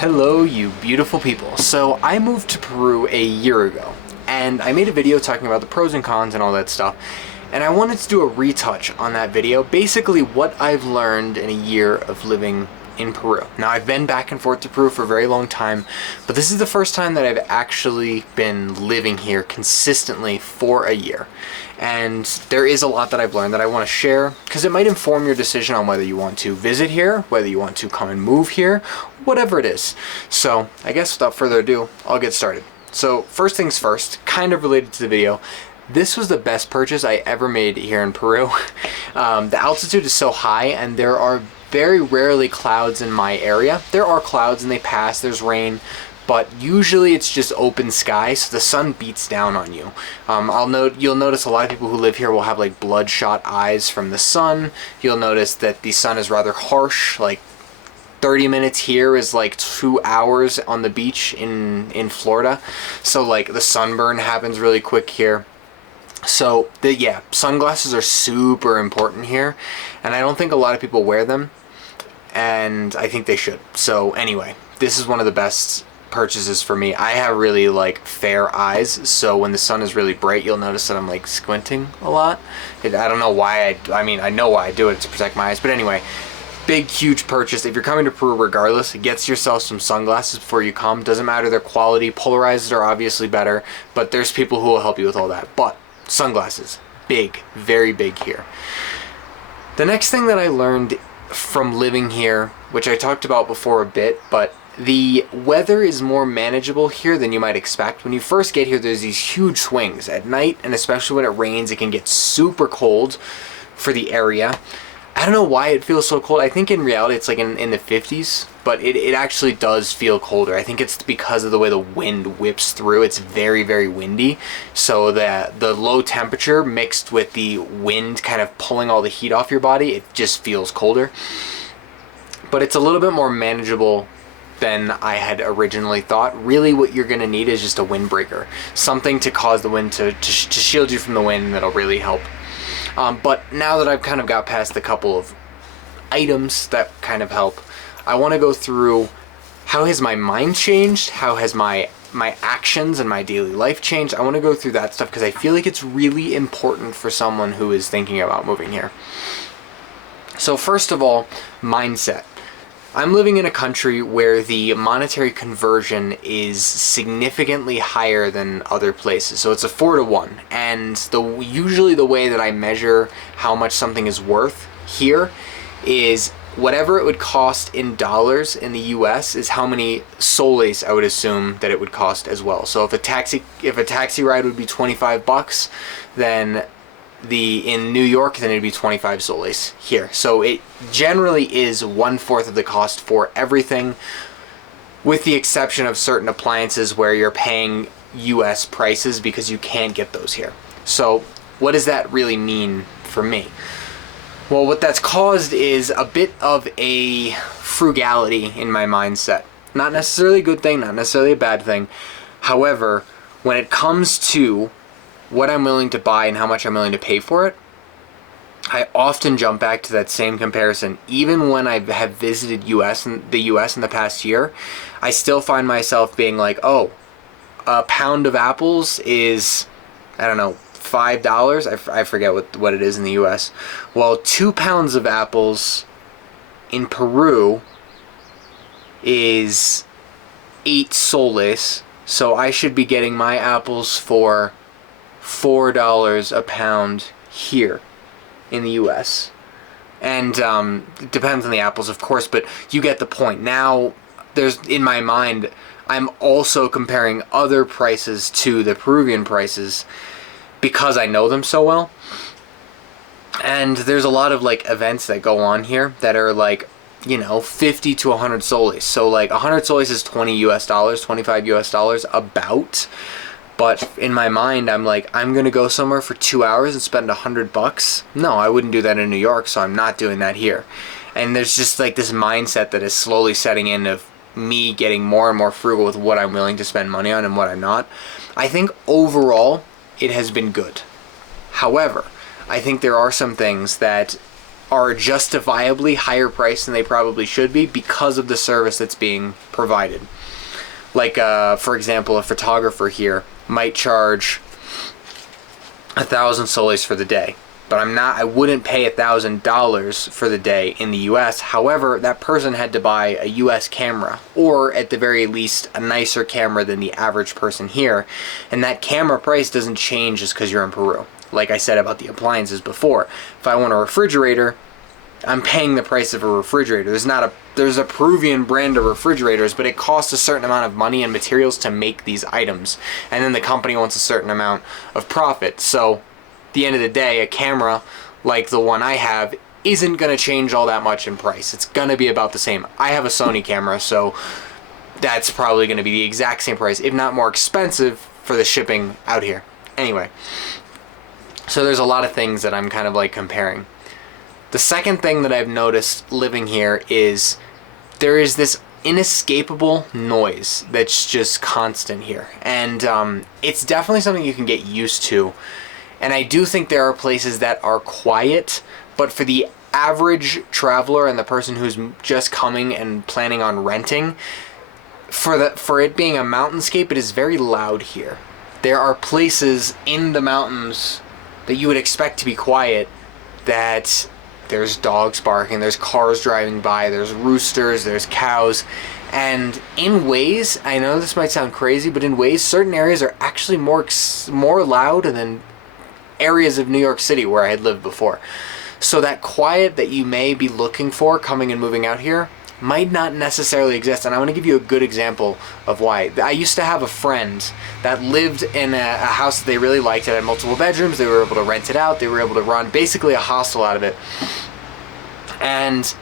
Hello, you beautiful people. So I moved to Peru a year ago, and I made a video talking about the pros and cons and all that stuff, and I wanted to do a retouch on that video, basically what I've learned in a year of living in Peru. Now, I've been back and forth to Peru for a very long time, but this is the first time that I've actually been living here consistently for a year. And there is a lot that I've learned that I want to share because it might inform your decision on whether you want to visit here, whether you want to come and move here, whatever it is. So I guess without further ado, I'll get started. So first things first, kind of related to the video, this was the best purchase I ever made here in Peru. The altitude is so high and there are very rarely clouds in my area. There are clouds and they pass, there's rain, but usually it's just open sky, so the sun beats down on you. You'll notice a lot of people who live here will have like bloodshot eyes from the sun. You'll notice that the sun is rather harsh, like 30 minutes here is like 2 hours on the beach in Florida. So like the sunburn happens really quick here. So yeah, sunglasses are super important here, and I don't think a lot of people wear them, and I think they should. So anyway, this is one of the best purchases for me. I have really like fair eyes, so when the sun is really bright, you'll notice that I'm like squinting a lot. I don't know why. I mean, I know why I do it. It's to protect my eyes, but anyway, big huge purchase. If you're coming to Peru regardless, get yourself some sunglasses before you come. Doesn't matter their quality. Polarized are obviously better, but there's people who will help you with all that. But sunglasses, big, very big here. The next thing that I learned from living here, which I talked about before a bit, but the weather is more manageable here than you might expect. When you first get here, there's these huge swings at night, and especially when it rains, it can get super cold for the area. I don't know why it feels so cold. I think in reality it's like in the 50s, but it actually does feel colder. I think it's because of the way the wind whips through. It's very, very windy. So the low temperature mixed with the wind kind of pulling all the heat off your body, it just feels colder. But it's a little bit more manageable than I had originally thought. Really what you're going to need is just a windbreaker. Something to cause the wind to shield you from the wind that'll really help. But now that I've kind of got past a couple of items that kind of help, I want to go through how has my mind changed, how has my actions and my daily life changed. I want to go through that stuff because I feel like it's really important for someone who is thinking about moving here. So first of all, mindset. I'm living in a country where the monetary conversion is significantly higher than other places. So it's a 4-to-1. And usually the way that I measure how much something is worth here is whatever it would cost in dollars in the US is how many soles I would assume that it would cost as well. So if a taxi ride would be 25 bucks, then in New York, then it'd be 25 soles here. So it generally is 1/4 of the cost for everything, with the exception of certain appliances where you're paying US prices because you can't get those here. So what does that really mean for me? Well, what that's caused is a bit of a frugality in my mindset. Not necessarily a good thing, not necessarily a bad thing. However, when it comes to what I'm willing to buy and how much I'm willing to pay for it, I often jump back to that same comparison. Even when I have visited the US in the past year, I still find myself being like, oh, a pound of apples is, I don't know, $5. I forget what it is in the US. Well, 2 pounds of apples in Peru is 8 soles, so I should be getting my apples for $4 a pound here in the US. And it depends on the apples, of course, but you get the point. Now, in my mind, I'm also comparing other prices to the Peruvian prices because I know them so well. And there's a lot of like events that go on here that are like, 50 to 100 soles. So like 100 soles is $20 US, $25 US about. But in my mind, I'm like, I'm going to go somewhere for 2 hours and spend $100. No, I wouldn't do that in New York, so I'm not doing that here. And there's just like this mindset that is slowly setting in of me getting more and more frugal with what I'm willing to spend money on and what I'm not. I think overall, it has been good. However, I think there are some things that are justifiably higher priced than they probably should be because of the service that's being provided. Like, for example, a photographer here might charge 1,000 soles for the day, but I wouldn't pay $1,000 for the day in the US. However, that person had to buy a US camera, or at the very least a nicer camera than the average person here, and that camera price doesn't change just because you're in Peru. Like I said about the appliances before, if I want a refrigerator, I'm paying the price of a refrigerator. There's a Peruvian brand of refrigerators, but it costs a certain amount of money and materials to make these items, and then the company wants a certain amount of profit. So at the end of the day, a camera like the one I have isn't going to change all that much in price. It's going to be about the same. I have a Sony camera, so that's probably going to be the exact same price, if not more expensive, for the shipping out here. Anyway, so there's a lot of things that I'm kind of like comparing. The second thing that I've noticed living here is there is this inescapable noise that's just constant here. And it's definitely something you can get used to. And I do think there are places that are quiet, but for the average traveler and the person who's just coming and planning on renting, for it being a mountainscape, it is very loud here. There are places in the mountains that you would expect to be quiet that there's dogs barking, there's cars driving by, there's roosters, there's cows. And in ways, I know this might sound crazy, but in ways, certain areas are actually more loud than areas of New York City where I had lived before. So that quiet that you may be looking for coming and moving out here might not necessarily exist. And I want to give you a good example of why. I used to have a friend that lived in a house that they really liked. It had multiple bedrooms. They were able to rent it out. They were able to run basically a hostel out of it. And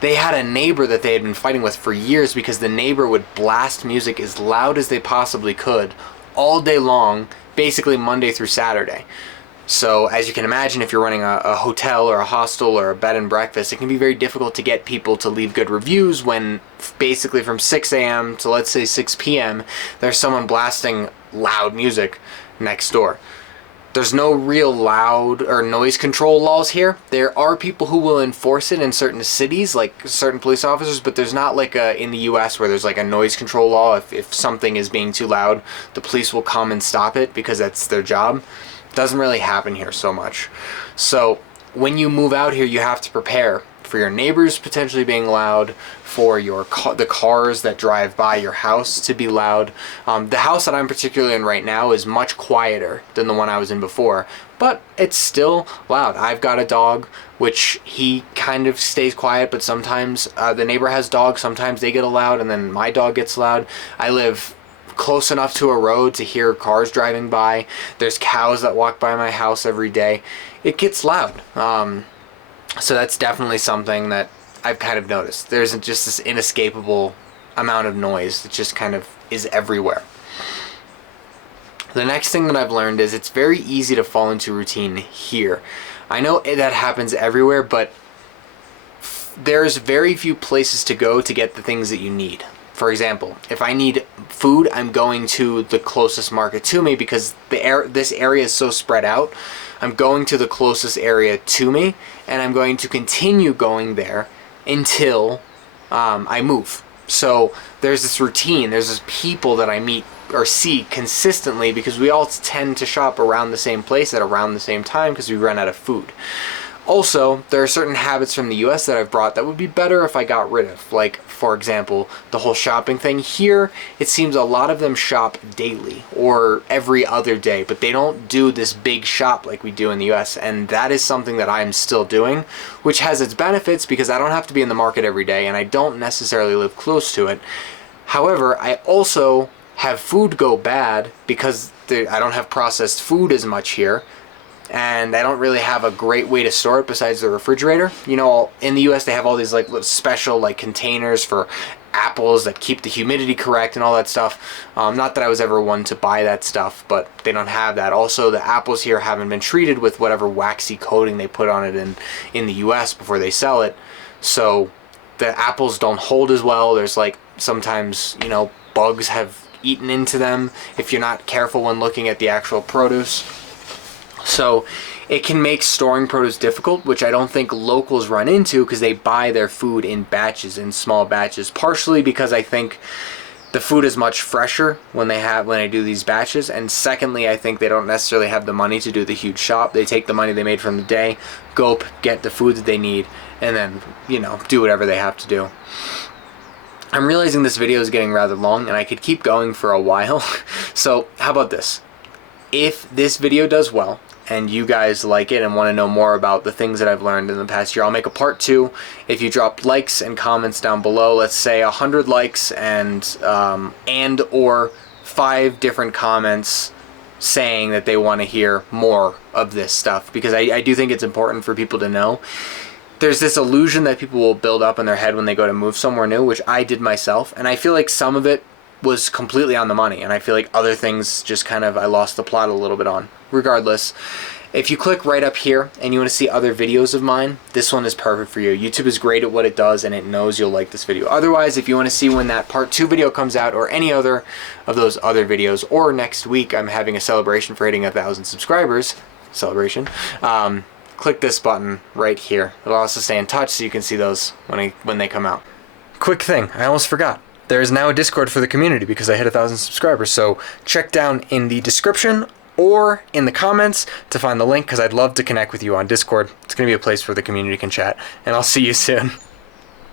they had a neighbor that they had been fighting with for years because the neighbor would blast music as loud as they possibly could all day long, basically Monday through Saturday. So as you can imagine, if you're running a hotel or a hostel or a bed and breakfast, it can be very difficult to get people to leave good reviews when basically from 6 a.m. to let's say 6 p.m. there's someone blasting loud music next door. There's no real loud or noise control laws here. There are people who will enforce it in certain cities, like certain police officers, but there's not like in the US where there's like a noise control law. If something is being too loud, the police will come and stop it because that's their job. Doesn't really happen here so much. So when you move out here, you have to prepare for your neighbors potentially being loud, for the cars that drive by your house to be loud. The house that I'm particularly in right now is much quieter than the one I was in before, but it's still loud. I've got a dog, which he kind of stays quiet, but sometimes the neighbor has dogs, sometimes they get loud, and then my dog gets loud. I live close enough to a road to hear cars driving by. There's cows that walk by my house every day. It gets loud. So that's definitely something that I've kind of noticed. There's just this inescapable amount of noise that just kind of is everywhere. The next thing that I've learned is it's very easy to fall into routine here. I know that happens everywhere, but there's very few places to go to get the things that you need. For example, if I need food, I'm going to the closest market to me because this area is so spread out. I'm going to the closest area to me, and I'm going to continue going there until I move. So there's this routine, there's this people that I meet or see consistently because we all tend to shop around the same place at around the same time because we run out of food. Also, there are certain habits from the US that I've brought that would be better if I got rid of. Like, for example, the whole shopping thing. Here, it seems a lot of them shop daily or every other day, but they don't do this big shop like we do in the US, and that is something that I'm still doing, which has its benefits because I don't have to be in the market every day and I don't necessarily live close to it. However, I also have food go bad because I don't have processed food as much here. And I don't really have a great way to store it besides the refrigerator. You know, in the US they have all these like little special like containers for apples that keep the humidity correct and all that stuff. Not that I was ever one to buy that stuff, but they don't have that. Also, the apples here haven't been treated with whatever waxy coating they put on it in the US before they sell it. So the apples don't hold as well. There's like sometimes, you know, bugs have eaten into them if you're not careful when looking at the actual produce. So it can make storing produce difficult, which I don't think locals run into because they buy their food in batches, in small batches, partially because I think the food is much fresher when they do these batches, and secondly, I think they don't necessarily have the money to do the huge shop. They take the money they made from the day, go get the food that they need, and then, you know, do whatever they have to do. I'm realizing this video is getting rather long and I could keep going for a while. So how about this? If this video does well and you guys like it and want to know more about the things that I've learned in the past year, I'll make a part 2. If you drop likes and comments down below, let's say 100 likes and or 5 different comments saying that they want to hear more of this stuff, because I do think it's important for people to know. There's this illusion that people will build up in their head when they go to move somewhere new, which I did myself, and I feel like some of it was completely on the money, and I feel like other things just kind of I lost the plot a little bit on. Regardless, if you click right up here and you want to see other videos of mine, this one is perfect for you. YouTube is great at what it does and it knows you'll like this video. Otherwise, if you want to see when that part 2 video comes out or any other of those other videos, or next week I'm having a celebration for hitting 1,000 subscribers, celebration, click this button right here. It'll also stay in touch so you can see those when they come out. Quick thing, I almost forgot. There is now a Discord for the community because I hit 1,000 subscribers, so check down in the description or in the comments to find the link, because I'd love to connect with you on Discord. It's going to be a place where the community can chat, and I'll see you soon.